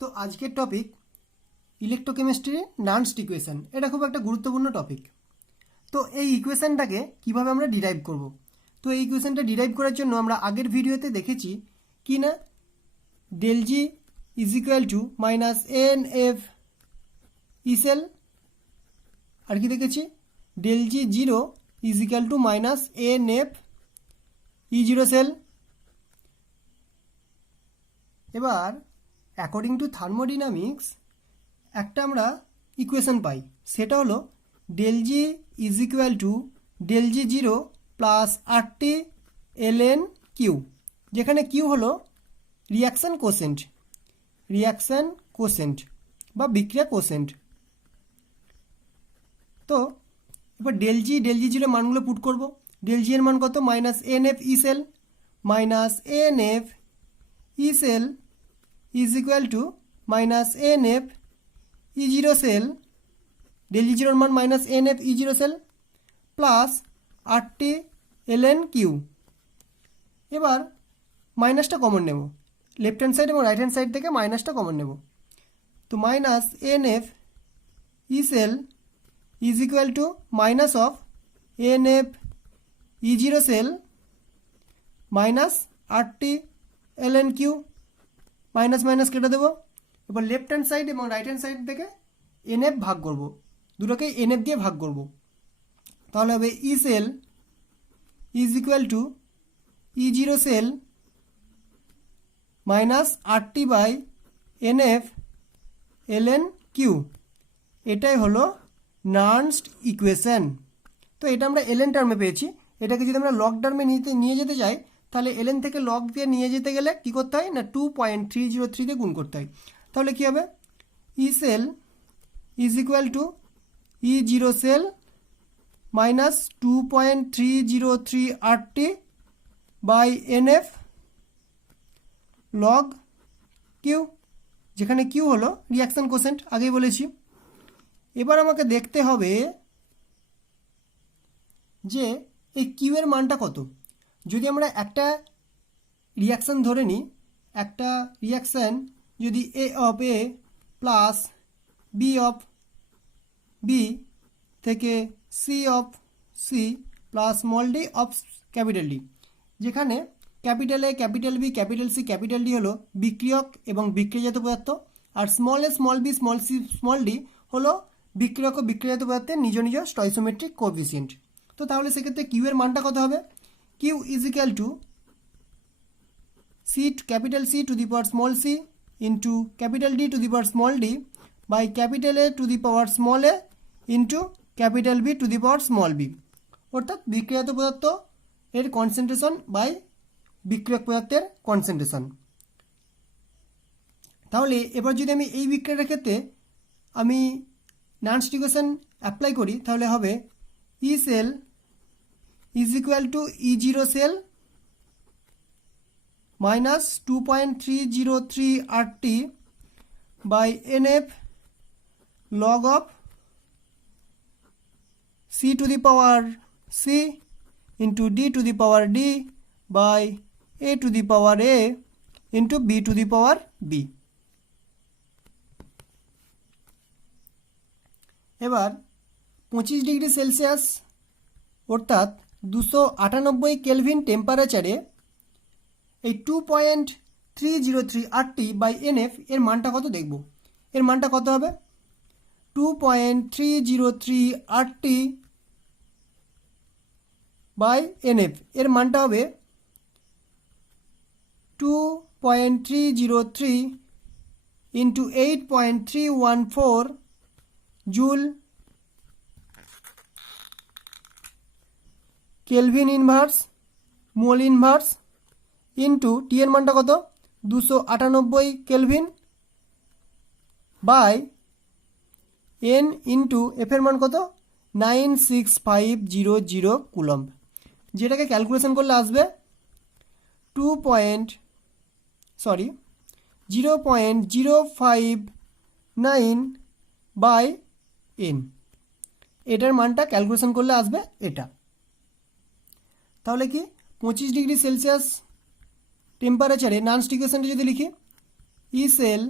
তো আজকের topic electrochemistry নানস্ট equation. এটা খুব একটা গুরুত্বপূর্ণ টপিক। তো এই ইকুয়েশনটাকে কিভাবে আমরা ডিরাইভ করব। তো এই ইকুয়েশনটা ডিরাইভ করার জন্য আমরা আগের ভিডিওতে দেখেছি কি না, del G is equal to minus N F E cell, আর কি দেখেছি del G zero is equal to minus N F E zero cell. এবার অ্যাকর্ডিং টু থার্মোডিনামিক্স একটা আমরা ইকুয়েশন পাই, সেটা হলো del G is equal to del G zero plus R T L N Q, যেখানে কিউ হলো reaction quotient বা বিক্রিয়া কোসেন্ট। তো এবার ডেল জি জিরো মানগুলো পুট করব। ডেল জি এর মান কত, minus N F E cell, minus N F E cell is equal to minus N F E zero cell, del G জিরোর মান minus N F E zero cell plus R T L N Q. এবার মাইনাসটা common নেব, left hand side এবং right hand side থেকে মাইনাসটা common নেব। তো minus N F E cell is equal to minus of N F E zero cell minus R T L N Q, minus minus কেটে দেবো। এবার left hand side এবং right hand side থেকে N F ভাগ করব, দুটোকে N F দিয়ে ভাগ করব। তাহলে হবে E cell is equal to E zero cell minus R T by N F L N Q. এটাই হলো নানস্ট ইকুয়েশন। তো এটা আমরা এলএন টার্মে পেয়েছি। এটাকে যদি আমরা লগ টার্মে নিয়ে যেতে চাই, তাহলে এলএন থেকে লগ দিয়ে নিয়ে যেতে গেলে কী করতে হয় না, 2.303 দিয়ে গুণ করতে হয়। তাহলে কী হবে, E cell is equal to E zero cell minus 2.303 R T by N F log Q, যেখানে কিউ হলো রিয়াকশান কোসেন্ট, আগেই বলেছি। এবার আমাকে দেখতে হবে যে এই কিউ এর মানটা কত। যদি আমরা একটা রিয়াকশান ধরে নিই, একটা রিয়াকশান যদি A of A plus B of B থেকে C of C plus small D of capital D, যেখানে capital A, capital B, capital C, capital D হলো বিক্রিয়ক এবং বিক্রিয়াজাত পদার্থ, আর small A, small B, small C, small D হলো বিক্রিয়ক ও বিক্রিয়াজাত পদার্থের নিজ নিজ স্টয়সোমেট্রিক কোএফিসিয়েন্ট। তো তাহলে সেক্ষেত্রে কিউ এর মানটা কত হবে, Q is equal to C capital C to the power small C into capital D to the power small D by capital A to the power small A into capital B to the power small B, অর্থাৎ বিক্রিয়াজাত পদার্থ এর concentration by বিক্রিয়ক পদার্থের concentration. তাহলে এবার যদি আমি এই বিক্রিয়াটার ক্ষেত্রে আমি নানস্ট ইকুয়েশন অ্যাপ্লাই করি, তাহলে হবে E cell is equal to E zero cell minus 2.303 R T by N F log of C to the power C into D to the power D by A to the power A into B to the power B. এবার 25 degree Celsius অর্থাৎ 298 kelvin টেম্পারেচারে এই 2.303 R T by N F এর মানটা কত দেখব। এর মানটা কত হবে, 2.303 R T by N F এর মানটা হবে 2.303 into 8.314 joule Kelvin inverse mole inverse into T এর মানটা কত 298 Kelvin by N into F এর মান কত 96500 কুলম্ব, যেটাকে ক্যালকুলেশন করলে আসবে 0.059 বাই এন। এটার মানটা ক্যালকুলেশন করলে আসবে এটা। তাহলে কি 25 ডিগ্রি সেলসিয়াস টেম্পারেচারে নানস্ট ইকুয়েশনটা যদি লিখি, E cell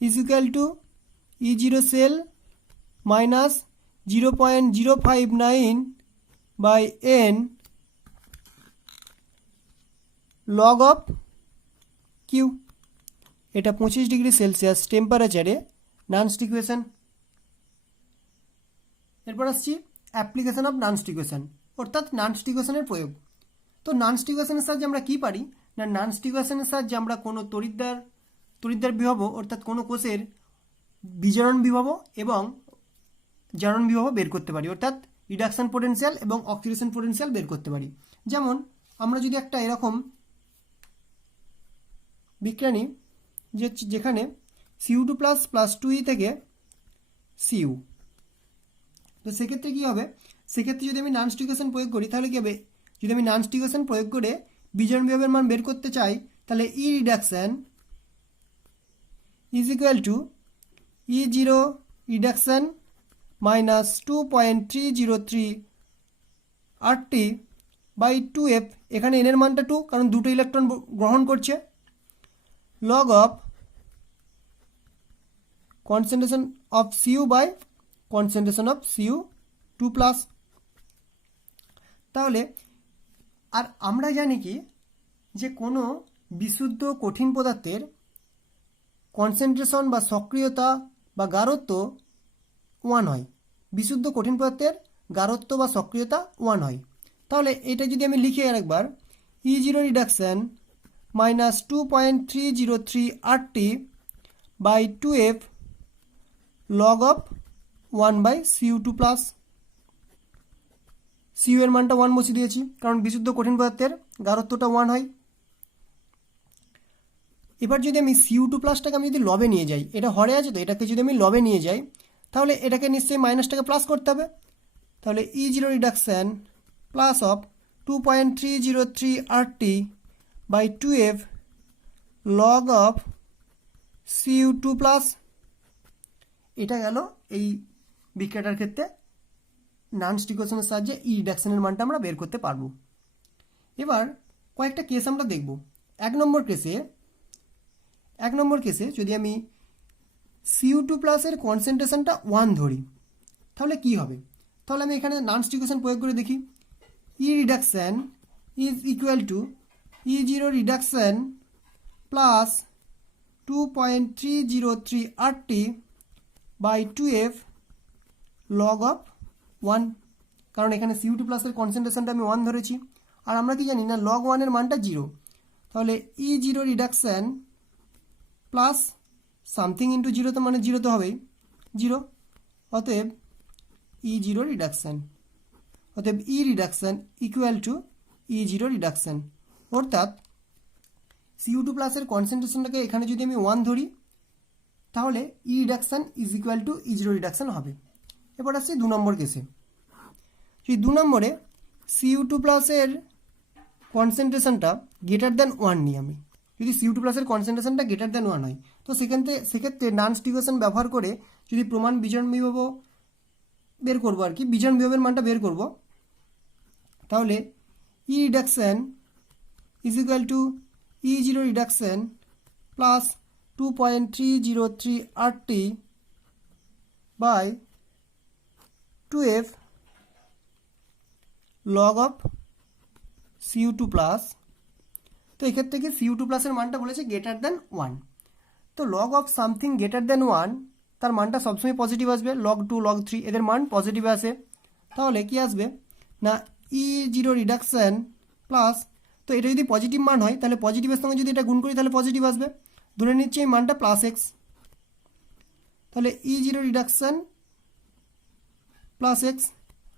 is equal to E0 cell minus 0.059 by n log of Q. এটা 25°C টেম্পারেচারে নানস্ট ইকুয়েশন। এরপর আসছি অ্যাপ্লিকেশন অফ নানস্ট ইকুয়েশন, অর্থাৎ নানস্ট ইকুয়েশনের প্রয়োগ। তো নানস্ট ইকুয়েশনের সাহায্যে আমরা কী পারি না, নানস্ট ইকুয়েশনের সাহায্যে আমরা কোনো তড়িৎদ্বার বিভব অর্থাৎ কোনো কোষের বিজারণ বিভব এবং জারণ বিভব বের করতে পারি, অর্থাৎ রিডাকশন পোটেনশিয়াল এবং অক্সিডেশন পোটেনশিয়াল বের করতে পারি। যেমন আমরা যদি একটা এরকম বিক্রিয়া যেখানে Cu2 প্লাস 2E থেকে Cu, তো সেক্ষেত্রে কী হবে, সেক্ষেত্রে যদি আমি নানস্ট ইকুয়েশন প্রয়োগ করি তাহলে কী হবে, যদি আমি নানস্ট ইকুয়েশন প্রয়োগ করে বিজারণ বিভবের মান বের করতে চাই তাহলে E reduction is equal to E0 reduction minus 2.303 RT by 2F, এখানে এনের মানটা 2 কারণ দুটো ইলেকট্রন গ্রহণ করছে, log of concentration of Cu by concentration of Cu2 plus. তাহলে আর আমরা জানি কি যে কোনো বিশুদ্ধ কঠিন পদার্থের কনসেন্ট্রেশন বা সক্রিয়তা বা গাঢ়ত্ব 1 হয়, বিশুদ্ধ কঠিন পদার্থের গাঢ়ত্ব বা সক্রিয়তা 1 হয়। তাহলে এটা যদি আমি লিখি আরেকবার, E0 reduction minus 2.303 RT by 2F log of 1 by Cu2 plus. Cu এর মানটা 1 বসিয়ে দিয়েছি কারণ বিশুদ্ধ কঠিন পদার্থের গাঢ়ত্বটা 1 হয়। এবার যদি আমি Cu2 প্লাসটাকে আমি যদি লবে নিয়ে যাই, এটা হরে আছে তো, এটাকে যদি আমি লবে নিয়ে যাই তাহলে এটাকে নিশ্চয়ই মাইনাসটাকে প্লাস করতে হবে। তাহলে E0 reduction plus of 2.303 RT by 2F log of Cu2 plus. এটা গেল এই বিক্রিয়াটার ক্ষেত্রে নানস্ট ইকুয়েশনের সাহায্যে ই রিডাকশনের মানটা আমরা বের করতে পারবো। এবার কয়েকটা কেস আমরা দেখব। এক নম্বর কেসে যদি আমি Cu2 প্লাসের কনসেন্ট্রেশনটা 1 ধরি তাহলে কি হবে, তাহলে আমি এখানে নানস্ট ইকুয়েশন প্রয়োগ করে দেখি। E reduction is equal to E0 reduction plus 2.303 RT by 2F log of 1, কারণ এখানে Cu2 প্লাসের কনসেন্ট্রেশনটা আমি 1 ধরেছি আর আমরা কি জানি না লগ 1 এর মানটা 0, তাহলে E0 reduction plus something into 0 তো মানে 0 তো হবেই 0, অতএব E0 রিডাকশন, অতএব E reduction equal to E0 reduction, অর্থাৎ Cu2 প্লাসের কনসেন্ট্রেশনটাকে এখানে যদি আমি 1 ধরি তাহলে E reduction is equal to E0 reduction হবে। এবার আসছি 2 নম্বর কেসে। এই 2 নম্বরে Cu2 প্লাসের কনসেন্ট্রেশনটা গ্রেটার দ্যান 1 নিই আমি, যদি Cu2 প্লাসের কনসেন্ট্রেশনটা গ্রেটার দ্যান 1 হয় তো সেক্ষেত্রে নানস্ট ইকুয়েশন ব্যবহার করে যদি প্রমাণ বিজারণ বিভব বের করবো আর কি, বিজারণ বিভবের মানটা বের করব, তাহলে E reduction is equal to E0 reduction plus 2.303 RT by 2F log of Cu2 plus. তো এক্ষেত্রে কি Cu2 প্লাসের মানটা বলেছে গ্রেটার দ্যান 1, তো log of something greater than 1 তার মানটা সবসময় পজিটিভ আসবে, লগ 2 লগ 3 এদের মান পজিটিভ আসে, তাহলে কি আসবে না E0 রিডাকশন প্লাস, তো এটা যদি পজিটিভ মান হয় তাহলে পজিটিভের সঙ্গে যদি এটা গুণ করি তাহলে পজিটিভ আসবে, ধরে নিচ্ছি এই মানটা প্লাস এক্স, তাহলে E0 রিডাকশন প্লাস এক্স,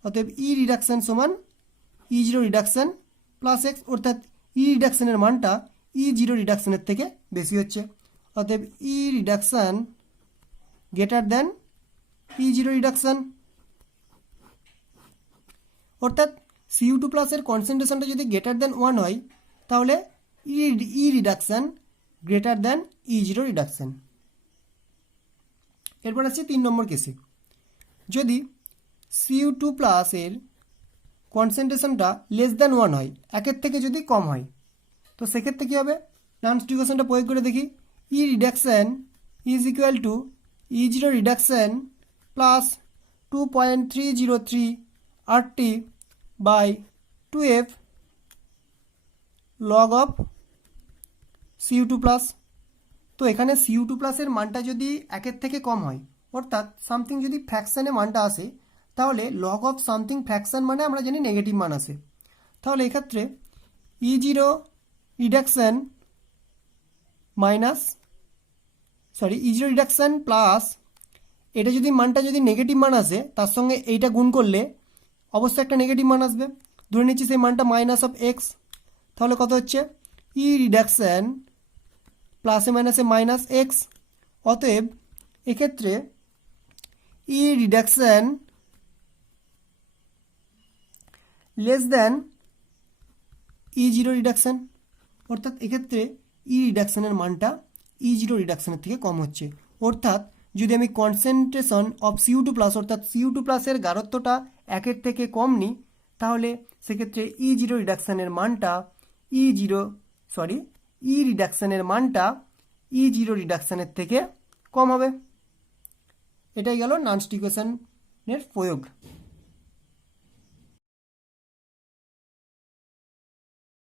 অতএব ই রিডাকশন সমান E0 রিডাকশন প্লাস এক্স, অর্থাৎ ই রিডাকশনের মানটা E0 রিডাকশনের থেকে বেশি হচ্ছে, অতএব E reduction greater than E0 reduction, অর্থাৎ Cu2 প্লাসের কনসেন্ট্রেশনটা যদি গ্রেটার দ্যান 1 হয় তাহলে E reduction greater than E0 reduction. এরপর আছে 3 নম্বর কেসে, যদি Cu2 প্লাসের কনসেন্ট্রেশনটা লেস দ্যান 1 হয়, 1 থেকে যদি কম হয়, তো সেক্ষেত্রে কী হবে, নানস্ট ইকুয়েশনটা প্রয়োগ করে দেখি। E reduction is equal to E0 reduction plus 2.303 RT by 2F log of CO2 plus. তো এখানে CO2 প্লাসের মানটা যদি একের থেকে কম হয়, অর্থাৎ সামথিং যদি ফ্র্যাকশানে মানটা আসে, তাহলে লগ অফ সামথিং ফ্র্যাকশান মানে আমরা জানি নেগেটিভ মান আসে। তাহলে এক্ষেত্রে E0 reduction E0 reduction plus এটা যদি মানটা যদি নেগেটিভ মান আসে, তার সঙ্গে এইটা গুণ করলে অবশ্যই একটা নেগেটিভ মান আসবে। ধরে নিচ্ছি সেই মানটা -(x), তাহলে কত হচ্ছে ই রিডাকশান প্লাসে মাইনাসে -(x), অতএব এক্ষেত্রে ই reduction less than E0 reduction, অর্থাৎ এক্ষেত্রে ই রিডাকশানের মানটা E0 রিডাকশানের থেকে কম হচ্ছে। অর্থাৎ যদি আমি কনসেন্ট্রেশন অফ CO2 প্লাস অর্থাৎ CO2 প্লাসের গাঢ়ত্বটা একের থেকে কম নিই, তাহলে সেক্ষেত্রে E0 রিডাকশানের মানটা ই রিডাকশানের মানটা E0 রিডাকশানের থেকে কম হবে। এটাই গেল নানস্ট ইকুয়েশনের প্রয়োগ।